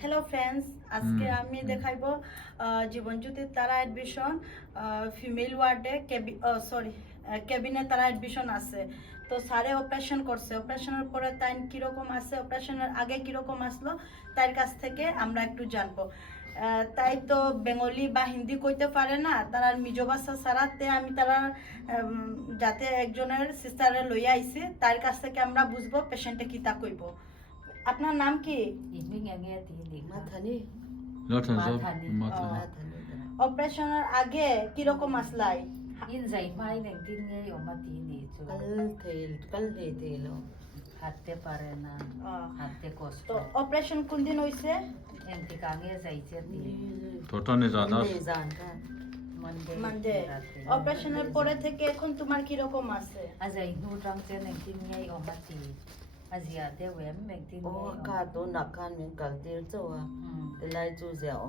Hello friends, আজকে আমি দেখাইবো জীবনজ্যোতির তারা এডমিশন ফিমেল ওয়ার্ডে কেবিনে তারা এডমিশন আছে। তো স্যারে অপারেশন করছে, অপারেশনের পরে তাই কিরকম আছে, অপারেশনের আগে কিরকম আসলো তার কাছ থেকে আমরা একটু জানবো। তাই তো বেঙ্গলি বা হিন্দি কইতে পারে না, তারা নিজ ভাষা ছাড়াতে আমি তারা যাতে একজনের সিস্টারে লইয়া আইছি তার কাছ থেকে আমরা বুঝবো পেশেন্টে কি তা কইব। আপনার নাম কি? অপারেশনের আগে কিরকম আসলাই? হাঁটতে পারে না, হাঁটতে কষ্ট। তো অপারেশন কোন দিন হইছে? মানডে। অপারেশনের পরে থেকে এখন তোমার কিরকম আছে? Aziate wem mektin ka to nakan min kaltir chowa lai chu zeo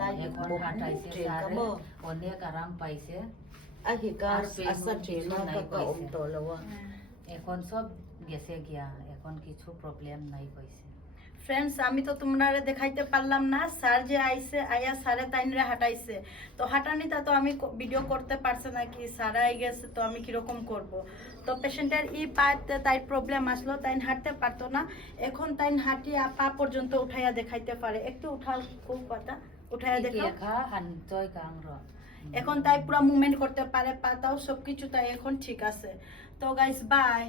lai এখন হাঁটাইছে সারে অনেক আরাম পাইছে a hi ka asa trena ka to lawa এখন সব গেছে গিয়া, এখন কিছু প্রবলেম নাই কইছে। ফ্রেন্ডস, আমি তো তোমরা দেখাইতে পারলাম না, স্যার যে আইছে আয়া স্যারে তাইনরে হাঁটাইছে। তো হাঁটানিটা তো আমি ভিডিও করতে পারছে না, কি স্যার আই গেছে তো আমি কিরকম করব। তো পেশেন্টের পাতে তাই প্রবলেম আসলো, তাই হাঁটতে পারতো না। এখন তাই হাঁটিয়া পা পর্যন্ত উঠাইয়া দেখাইতে পারে। একটু উঠাও, খুব পাতা উঠাইয়া দেখাও। এখন তাই পুরো মুভমেন্ট করতে পারে, পাতাও সবকিছু তাই এখন ঠিক আছে। তো গাইস বাই।